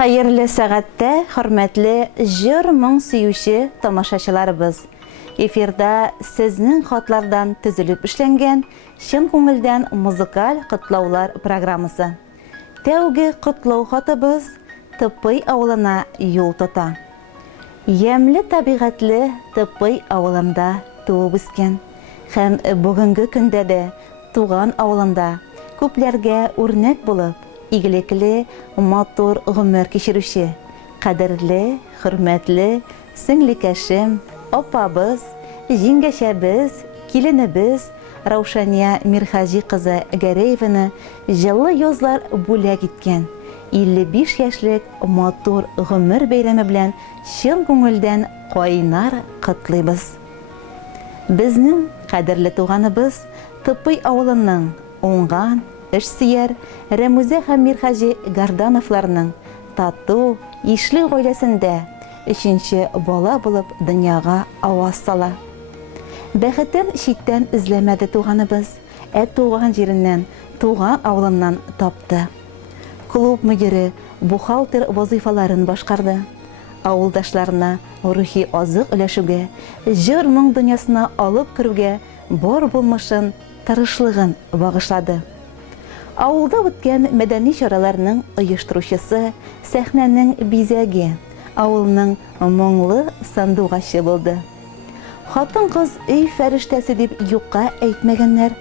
Hayırlı сәгатьтә, хөрмәтле җыр моң сөюче тамашачыларыбыз. Эфирда сезнең хатлардан төзелеп эшләнгән чын күңелдән музыкаль котлаулар программасы. Тәүге котлау хатыбыз Тыпый авылына юл тота. Ямлы табигатьле Тыпый авылында туып үскән һәм бүгенге көндә дә туган авылында күпләргә үрнәк булып, игелекле, матур гомер кичерүче, кадерле, хөрмәтле сеңлекәшем, апабыз, җиңгәшәбез, киленебез Раушания Мирхаҗи кызы Гәрәеваны җылы язлар бүләк иткән 55 яшьлек матур гомер бәйрәме белән чын күңелдән кайнар котлыйбыз. Безнең кадерле туганыбыз Тыпый авылының уңган эшсөяр Рәмүзә һәм Мирхаҗи Гардановларның тату, ишле гаиләсендә 3нче бала булып дөньяга аваз сала. Бәхетен читтән эзләмәде туганыбыз, туган җиреннән, туган авылыннан тапты. Клуб мөдире бухгалтер вазифаларын башкарды. Авылдашларына рухи азык өләшүгә, җыр моң дөньясына алып керүгә бар булмышын, тырышлыгын багышлады. Авылда үткән мәдәни чараларның оештыручысы, сәхнәнең бизәге, авылның моңлы сандугачы булды. Хатын-кыз өй фәрештәсе дип юкка әйтмәгәннәр.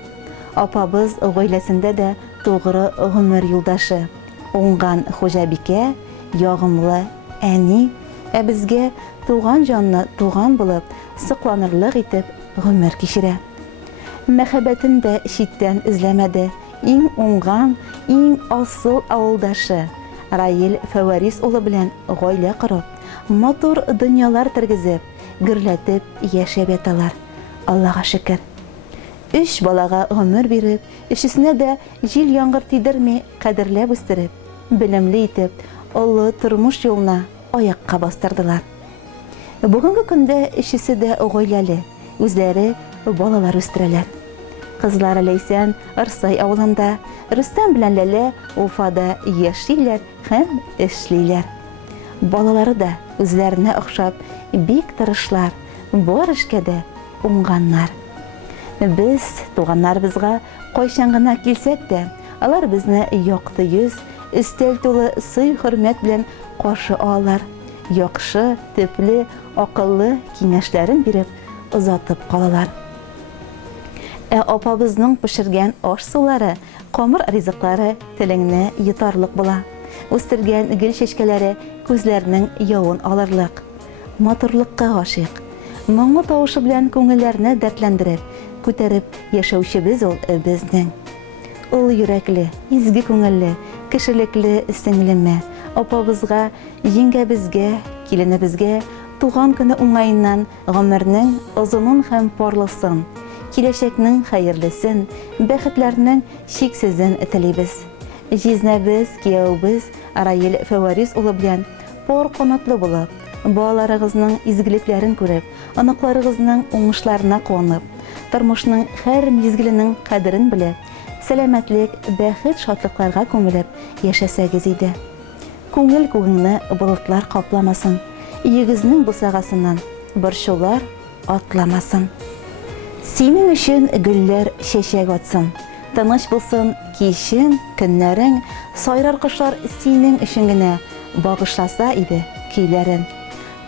Апабыз гаиләсендә дә тугры гомер юлдашы, уңган хуҗабикә, ягымлы әни, безгә туган җанны туган булып, сыкланырлык итеп гомер кичерә. Мәхәббәтен дә читтән эзләмәде. Иң уңган, иң асыл авылдашы Раил Фәварис улы белән гаилә корып, матур дөньялар тергезеп, гөрләтеп яшәп яталар. Аллага шөкер. 3 балага гомер биреп, өчесенә дә җил яңгыр тидерми кадерләп үстереп, белемле итеп, олы тормыш юлына аякка бастырдылар. Бүгенге көндә өчесе дә гаиләле, үзләре балалар үстерәләр. Кызлары Ләйсән Ырсай авылында, Рөстәм белән Ләлә Уфада яшиләр һәм эшлиләр. Балалары да үзләренә охшап бик тырышлар, бар эшкә дә уңганнар. Без туганнарыбызга кайчан гына килсәк тә, алар безне якты йөз, өстәл тулы сый-хөрмәт белән каршы алалар. Яхшы, төпле, акыллы киңәшләрен биреп озатып калалар. Апабызның пешергән аш-сулары, камыр ризыклары телеңне йотарлык була. Үстергән гөл чәчкәләре күзләрнең явын алырлык. Матурлыкка гашыйк. Моңлы тавышы белән күңелләрне дәртләндереп, күтәреп яшәүчебез ул безнең. Ул йөрәкле, изге күңелле, кешелекле сеңлеме, апабызга, җиңгәбезгә, киленебезгә туган көне уңайыннан гомернең озынын һәм парлысын, киләчәкнең хәерлесен, бәхетләрнең чиксезен телибез. Җизнәбез, кияүбез Раил Фәварис улы белән пар канатлы булып, балаларыгызның изгелекләрен күреп, аныкларыгызның уңышларына куанып, тормышның һәр мизгеленең кадерен белеп, сәламәтлек, бәхет, шатлыкларга күмелеп яшәсәгез иде. Күңел күңне болытлар капламасын, йөгезнең бусагасыннан борчулар атламасын. Синең өчен гөлләр чәчәк атсын, тыныч булсын кичен, көннәрең, сайрар кошлар синең өчен генә багышласа иде көйләрен.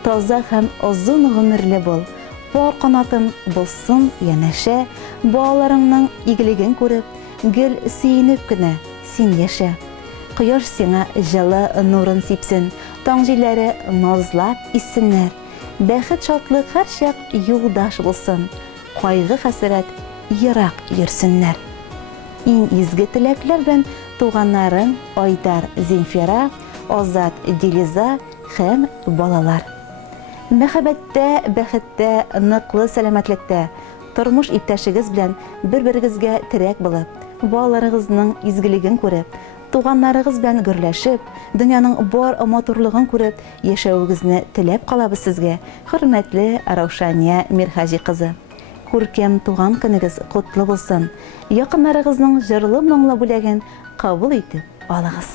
Таза һәм озын гомерле бул, пар канатың булсын янәшә, балаларыңның игелеген күреп, гөл сөенеп кенә син яшә. Кояш сиңа җылы нурын сипсен, таң җилләре назлап иссеннәр. Бәхет, шатлык һәр чак юлдаш булсын. Кайгы хәсрәт ерак йөрсеннәр. Иң изге теләкләр белән туганнарың Айдар Зинфира, Азат Дилиза һәм балалар. Мәхәббәттә, бәхеттә, ныклы сәламәтлектә, тормыш иптәшегез белән бер-берегезгә терәк булып, балаларыгызның изгелеген күреп, туганнарыгыз белән гөрләшеп, дөньяның бар матурлыгын күреп, яшәүегезне теләп калабыз сезгә, хөрмәтле Раушания Мирхаҗи кызы. Күркәм туган көнегез котлы булсын. Якыннарыгызның җырлы моңлы бүләген кабул итеп алыгыз.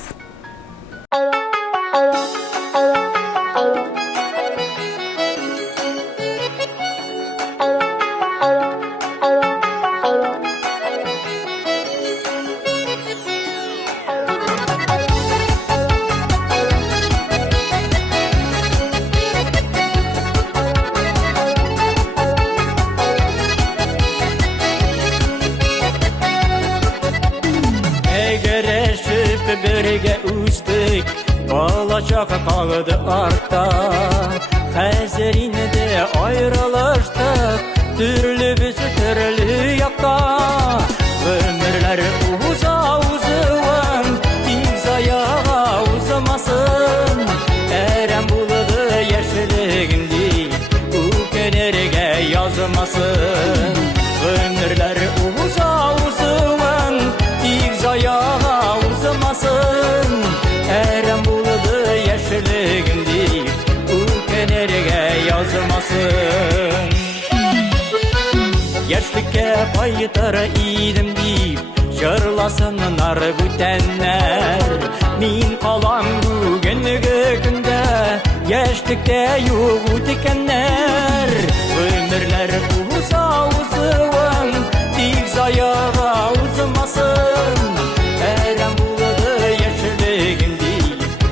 birge üstük, balacak kaldı artta. Hazirinde ayrılıştık, türlü bizi türlü yakta. Ömürler uza uzun, biz ayağa uzamasın. Eren buladı yeşilliğindi, bu kenerge yazmasın. Ömürler uza uzun, biz ayağa uzamasın. Eren buladı yeşilliğindi, bu kenerge yazmasın. Yaşlıkka paytar idim deyip jırlasınlar bütenler. Min kalan bugünkü günde yaşlıkta yok dikenler. Ömürler uza uzun, biz ayağa uzamasın. Eren buladı yeşilliğindi,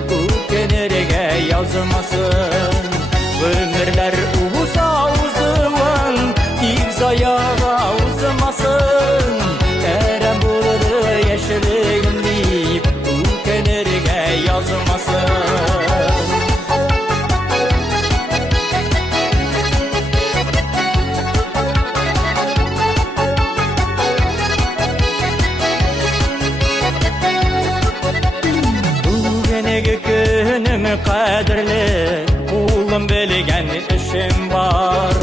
bu kenerge yazmasın. Ömürler uza uzun, biz ayağa uzamasın. Eren buladı yeşilliğindi, bu kenerge yazmasın. Bugünkü günüm kaderli, oğlum bilgen işim var.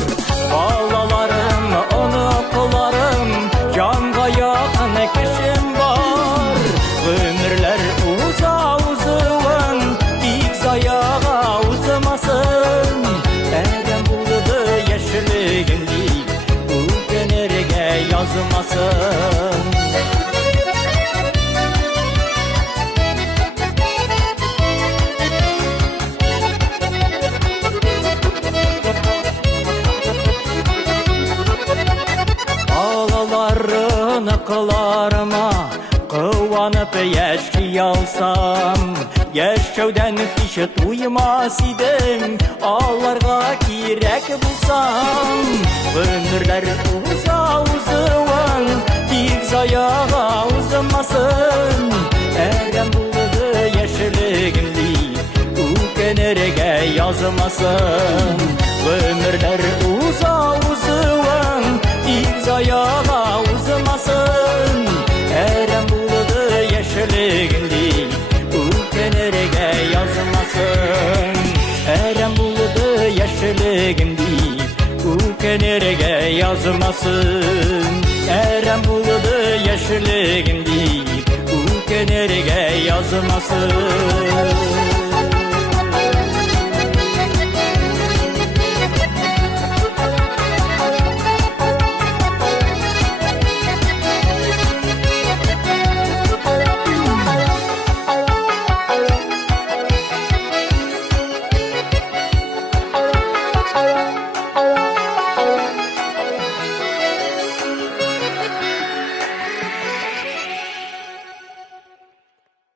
Balalarım, onuklarım, canga yakın kişim var. Ömürler uza uzun, biz ayağa uzamasın. Eren buladı yeşilliğindi, bu kenerge yazmasın. Kılarıma kıvanıp yaşay alsam, yaşaudan hiç duymas idim, ağlarga kirek bulsam. Ömürler uza uzun, biz ayağa uzamasın. Eren buladı yeşilliğindi, bu kenerge yazmasın. Ömürler uza uzun, biz ayağa uzamasın. Eren buladı yeşilliğindi, bu kenerge yazmasın. Eren buladı yeşilliğindi, bu kenerge yazmasın. Eren buladı yeşilliğindi, bu kenerge yazmasın.